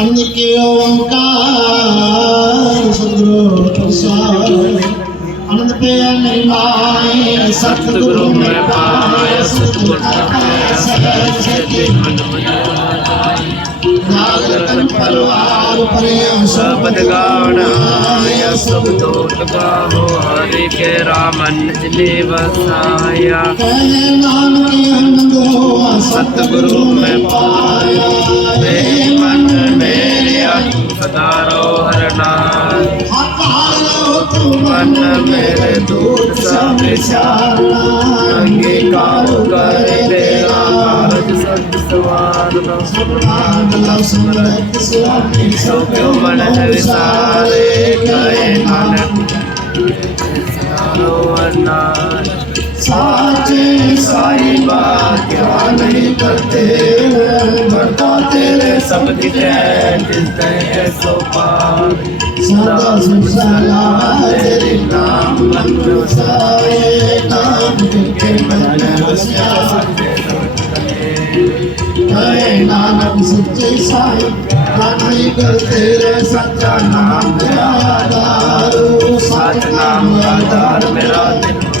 ਅਨਕੇ ਓੰਕਾਰ ਸਤਿਗੁਰੂ ਪ੍ਰਸਾਦ ਅਨੰਦ ਪਿਆ ਨਿਰਮਾਏ ਸਤਿਗੁਰੂ ਮੈਂ ਪਾਇਆ ਸਤਿਗੁਰ ਪਾਇਆ ਸਦਾ ਸਤਿ ਮਨ ਨਾਗਰਤਨ ਪਰਵਾਰ ਪਰਿਆ ਸਬਦ ਗਾਣਾ ਆਇਆ ਸਭ ਤੋਂ ਲਗਾਓ ਹਰੇ ਕੇ ਰਾਮਨ ਜਿਨੇ ਵਸਾਇਆ ਕਹਿ ਨਾਨਕ ਅਨੰਦ ਹੋਆ ਸਤਿਗੁਰੂ ਮੈਂ ਪਾਇਆ ਸਦਾ ਰੋ ਹਰਨਾਮ ਮਨ ਮੇਰੇ ਦੂਰ ਸਭ ਵਿਚਾਰਨਾ ਅੰਗੀਕਾਰ ਕਰੇ ਤੇਰਾ ਕਾਰਜ ਸਤ ਸਵਾਰਨਾ। ਸੋ ਕਿਉ ਮਨ ਵਿਸਾਰੇ ਕਹੇ ਨਾਨਕ ਸਦਾਰੋ ਹਰਨਾਮ साचे साई बात क्या नहीं करते बढ़ता तेरे सब दिखे जिसते सो पार सदा सुसला तेरे नाम मन में साए नाम के मन वसिया कहे नानक सच्चे साई गाने करते रे सच्चा नाम तेरा दारू सच नाम आधार मेरा दिन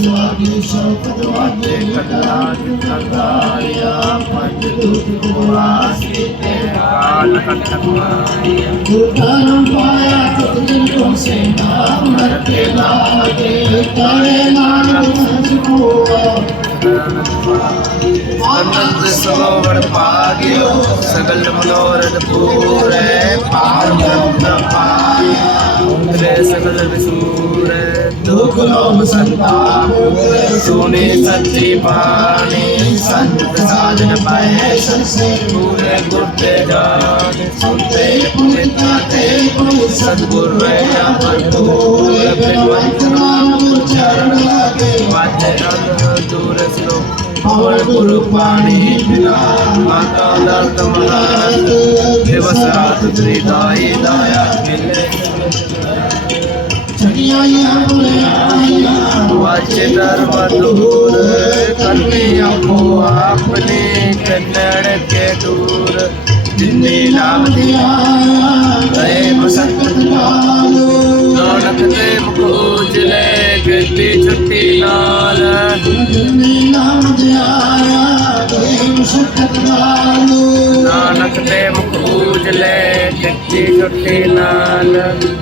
ਸਵਾਗੀ ਸ਼ੌਕਤ ਵਾਜੇ ਕਟਾ ਚੁਕਾਇਆ ਪੰਜ ਦੁਖ ਵਾਸੇ ਤੇ ਕਾਲ ਕਟਕਾਇਆ ਗੁਰਦਾਰਮ ਪਾਇਆ ਤਤਿਨ ਕੋ ਸੇ ਨਾਮ ਰਤੇ ਲਾਗੇ ਤਾਰੇ ਨਾਮ ਸਜ ਕੋ ਆਨੰਦ ਸਰੋਵਰ ਪਾਗਿਓ ਸਗਲ ਮਨੋਰਥ ਪੂਰੇ ਪਾਰ ਬ੍ਰਹਮ ਪਾਇਆ ਸਗਲ ਵਿਸੂ ਗੁਲਾਮ ਸੰਤਾਪ ਸੋਨੇ ਸੱਚੇ ਪਾਣੀ ਸੰਤ ਸਾਜਨ ਪਾਏ ਸਸੇ ਪੂਰੇ ਗੁਰਤੇ ਜਾਣ ਸੁਤੇ ਪੁਰਤਾ ਤੇ ਗੁਰੂ ਸਤਗੁਰ ਰਹਿਆ ਪਰਤੋਲ ਬਿਨਵੰਤ ਨਾਮ ਗੁਰ ਚਰਨ ਲਾਗੇ ਵਾਜ ਰੰਗ ਦੂਰ ਸਿਰੋ ਔਰ ਗੁਰੂ ਪਾਣੀ ਬਿਨਾ। ਮਾਤਾ ਦਰ ਤਮਲਾ ਦਿਵਸ ਰਾਤ ਤੇਰੀ ਦਾਈ ਦਾਇਆ ਮਿਲੇ। वाचे दूर करनी अम्मो अपने कन्नड़ के दूर जिन्ने नाम दिया गए बसंत रौनक दे मुखोज ले गिरती छुट्टी नाल जिन्ने नाम दिया गए बसंत रौनक दे मुखोज ले गिरती छुट्टी नाल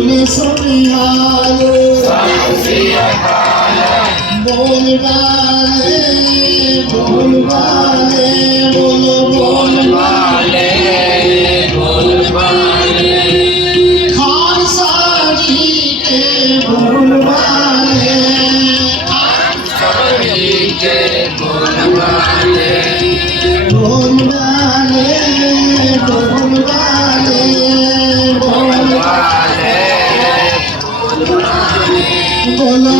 बोले सोनिया बोल वाले बोल वाले बोलो बोल खालसा जी के बोल वाले बोल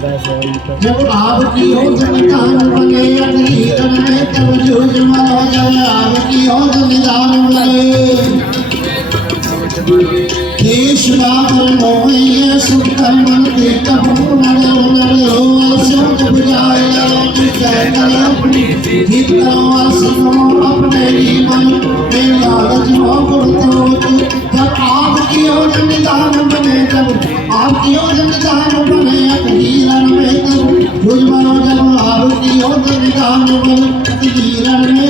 अखंड भयंकर खड़दल खंडक अतरण मंडक बल मंडक भुज दंड अखंडक तेज प्रचंडक जोधय मंडक पावक सुख संता करणक दुर्मद किल विग्रहरणक आसन जय जय जयकार सृष्टि वारण मम प्रतिपालन जय देवन जब आपकी हो निदान बने अधीरण में तब जूझ मरो जब आपकी हो निदान बने देश बाबर मोहय सुख कर्मन के कपूर नरे नरे हो सिंह बुझाए लोग जय कर अपनी हित करो और सुनो अपने जीवन में लालच हो गुरु जब आपकी हो निदान बने जब आपकी हो निदान बने अधीरण में तब जूझ मरो जब आपकी हो निदान बने अधीरण में तब जूझ मरो